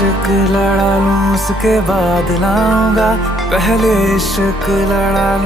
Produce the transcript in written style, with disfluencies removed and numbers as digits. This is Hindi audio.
इश्क लड़ा लूं उसके बाद लाऊंगा, पहले इश्क लड़ा लूं।